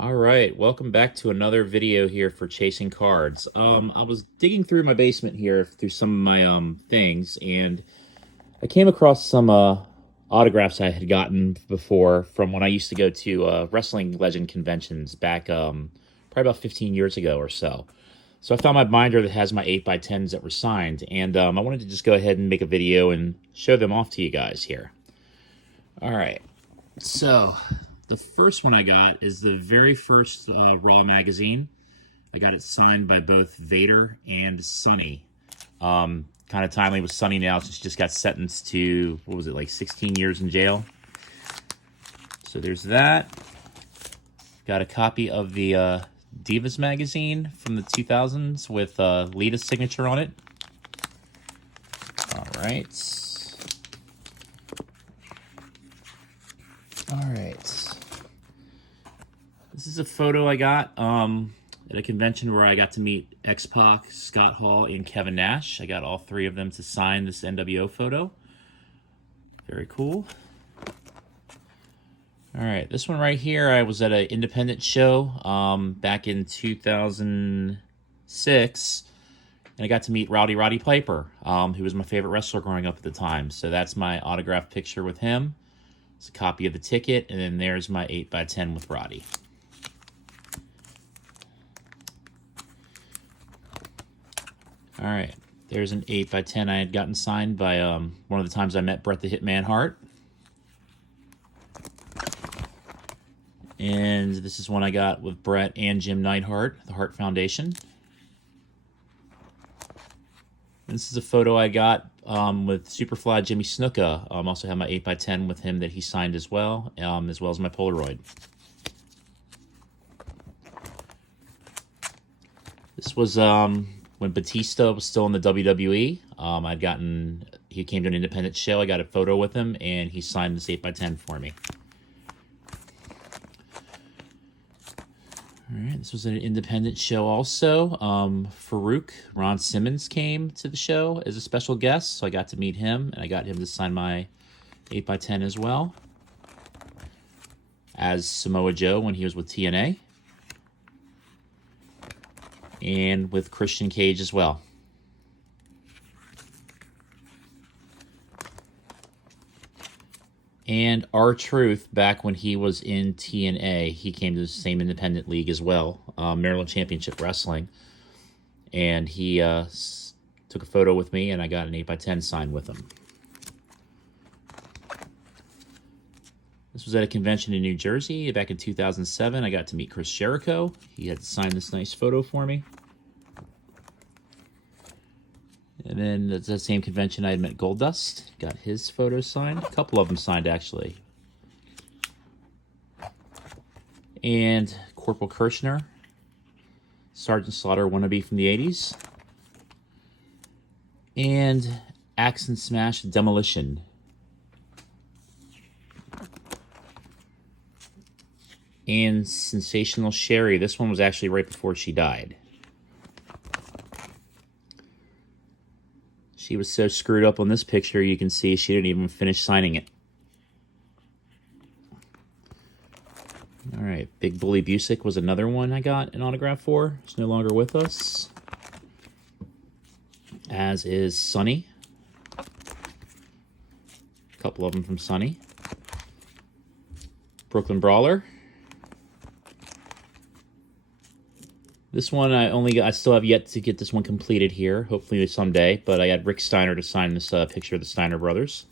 All right, welcome back to another video here for Chasing Cards. I was digging through my basement here through some of my things, and I came across some autographs I had gotten before from when I used to go to wrestling legend conventions back probably about 15 years ago or so. So I found my binder that has my 8x10s that were signed, and I wanted to just go ahead and make a video and show them off to you guys here. All right, so the first one I got is the very first Raw magazine. I got it signed by both Vader and Sunny. Kind of timely with Sunny now since she just got sentenced to, what was it, like 16 years in jail. So there's that. Got a copy of the Divas magazine from the 2000s with Lita's signature on it. All right. All right. This is a photo I got at a convention where I got to meet X-Pac, Scott Hall, and Kevin Nash. I got all three of them to sign this NWO photo. Very cool. All right, this one right here, I was at an independent show back in 2006, and I got to meet Roddy Piper, who was my favorite wrestler growing up at the time. So that's my autographed picture with him. It's a copy of the ticket, and then there's my 8x10 with Roddy. All right, there's an 8x10 I had gotten signed by one of the times I met Bret the Hitman Hart. And this is one I got with Bret and Jim Neidhart, the Hart Foundation. And this is a photo I got with Superfly Jimmy Snuka. Also have my 8x10 with him that he signed as well as my Polaroid. This was when Batista was still in the WWE. He came to an independent show. I got a photo with him, and he signed this 8x10 for me. All right, this was an independent show also. Farouk Ron Simmons came to the show as a special guest, so I got to meet him, and I got him to sign my 8x10 as well. As Samoa Joe when he was with TNA. And with Christian Cage as well. And R-Truth, back when he was in TNA, he came to the same independent league as well, Maryland Championship Wrestling. And he took a photo with me, and I got an 8x10 signed with him. This was at a convention in New Jersey back in 2007. I got to meet Chris Jericho. He had to sign this nice photo for me. And then at the same convention, I had met Goldust. Got his photo signed. A couple of them signed, actually. And Corporal Kirchner. Sergeant Slaughter wannabe from the 80s. And Axe and Smash Demolition. And Sensational Sherry. This one was actually right before she died. She was so screwed up on this picture, you can see she didn't even finish signing it. All right, Big Bully Busick was another one I got an autograph for. He's no longer with us. As is Sunny. A couple of them from Sunny. Brooklyn Brawler. This one I still have yet to get this one completed here, hopefully someday, but I had Rick Steiner to sign this picture of the Steiner brothers.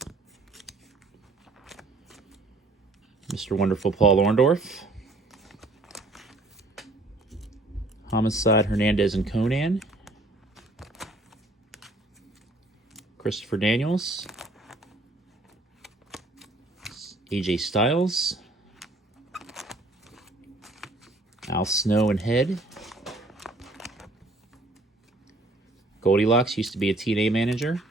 Mr. Wonderful Paul Orndorff. Homicide Hernandez and Conan. Christopher Daniels. AJ Styles. Al Snow and Head. Goldilocks used to be a TNA manager.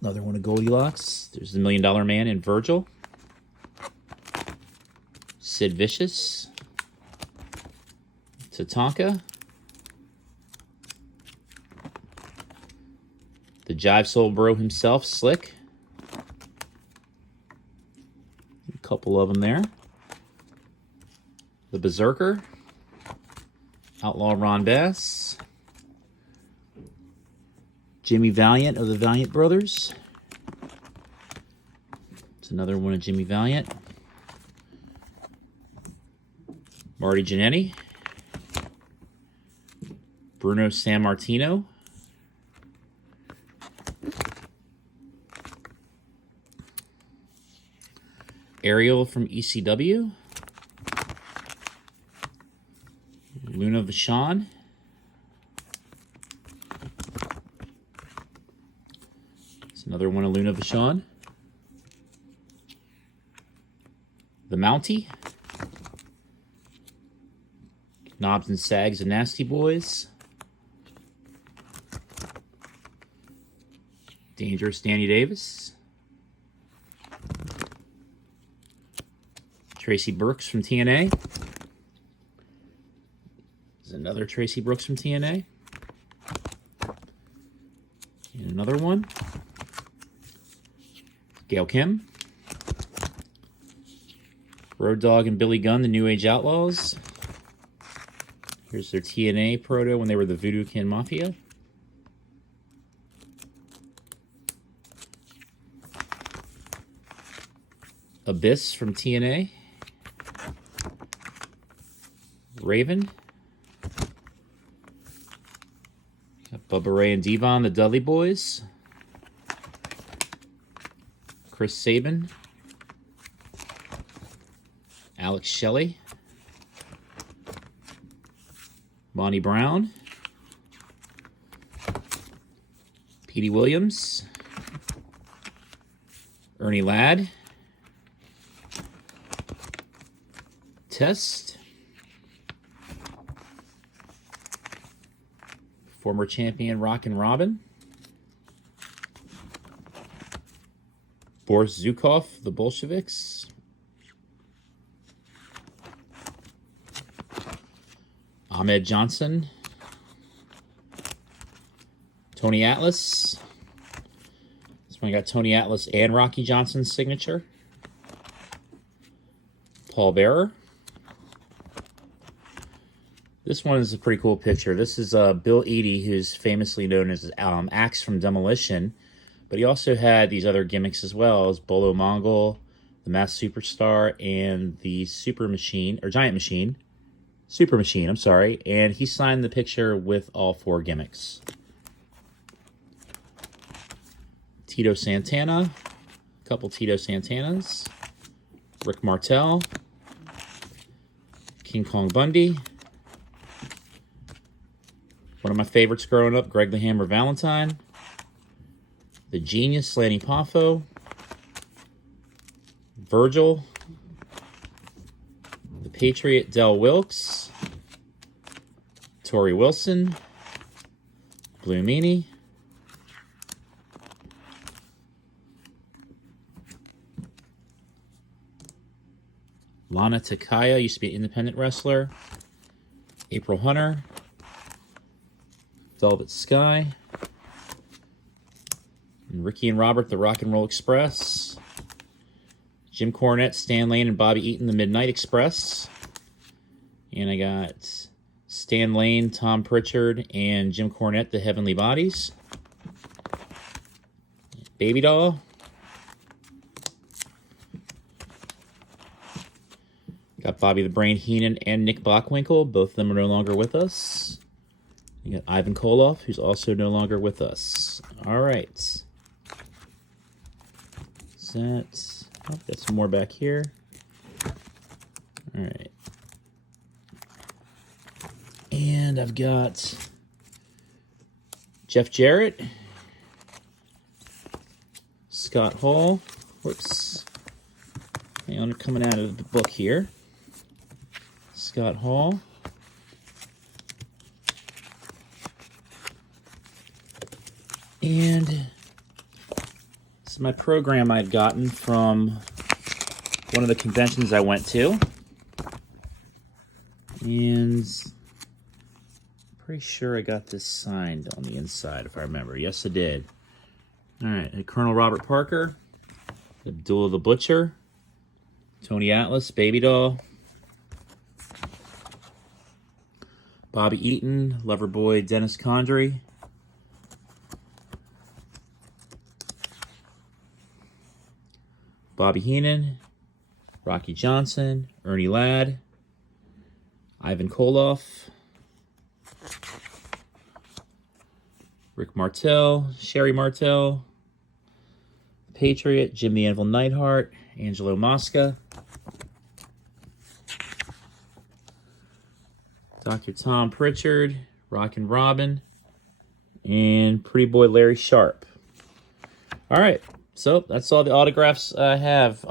Another one of Goldilocks. There's the $1 Million Man and Virgil. Sid Vicious. Tatanka. The Jive Soul Bro himself, Slick. couple of them there. The Berserker, Outlaw Ron Bass, Jimmy Valiant of the Valiant Brothers. It's another one of Jimmy Valiant. Marty Jannetty, Bruno Sammartino, Ariel from ECW, Luna Vachon, it's another one of Luna Vachon, the Mountie, Knobs and Sags and Nasty Boys, Dangerous Danny Davis, Tracy Brooks from TNA. There's another Tracy Brooks from TNA. And another one. Gail Kim. Road Dogg and Billy Gunn, the New Age Outlaws. Here's their TNA proto when they were the Voodoo Kin Mafia. Abyss from TNA. Raven. Got Bubba Ray and Devon, the Dudley Boys. Chris Sabin. Alex Shelley. Bonnie Brown. Petey Williams. Ernie Ladd. Test. Former champion Rockin' Robin. Boris Zukov, the Bolsheviks. Ahmed Johnson. Tony Atlas. This one got Tony Atlas and Rocky Johnson's signature. Paul Bearer. This one is a pretty cool picture. This is Bill Eadie, who's famously known as Axe from Demolition. But he also had these other gimmicks as well as Bolo Mongol, the Masked Superstar, and the Super Machine, or Giant Machine. Super Machine, I'm sorry. And he signed the picture with all 4 gimmicks. Tito Santana. A couple Tito Santanas. Rick Martel. King Kong Bundy. One of my favorites growing up, Greg the Hammer Valentine. The Genius, Lanny Poffo. Virgil. The Patriot, Del Wilkes. Tori Wilson. Blue Meanie. Lana Takaya, used to be an independent wrestler. April Hunter. Velvet Sky. And Ricky and Robert, the Rock and Roll Express. Jim Cornette, Stan Lane, and Bobby Eaton, the Midnight Express. And I got Stan Lane, Tom Pritchard, and Jim Cornette, the Heavenly Bodies. Baby Doll. Got Bobby the Brain Heenan and Nick Bockwinkel. Both of them are no longer with us. You got Ivan Koloff, who's also no longer with us. All right. Is that... Oh, got some more back here. All right. And I've got Jeff Jarrett. Scott Hall. Whoops. Hang on, coming out of the book here. Scott Hall. And this is my program I'd gotten from one of the conventions I went to. And pretty sure I got this signed on the inside, if I remember. Yes, I did. All right, Colonel Robert Parker, Abdullah the Butcher, Tony Atlas, Baby Doll. Bobby Eaton, Loverboy, Dennis Condrey. Bobby Heenan, Rocky Johnson, Ernie Ladd, Ivan Koloff, Rick Martel, Sherry Martel, Patriot, Jim the Anvil Neidhart, Angelo Mosca, Dr. Tom Pritchard, Rockin' Robin, and Pretty Boy Larry Sharp. All right, so that's all the autographs I have.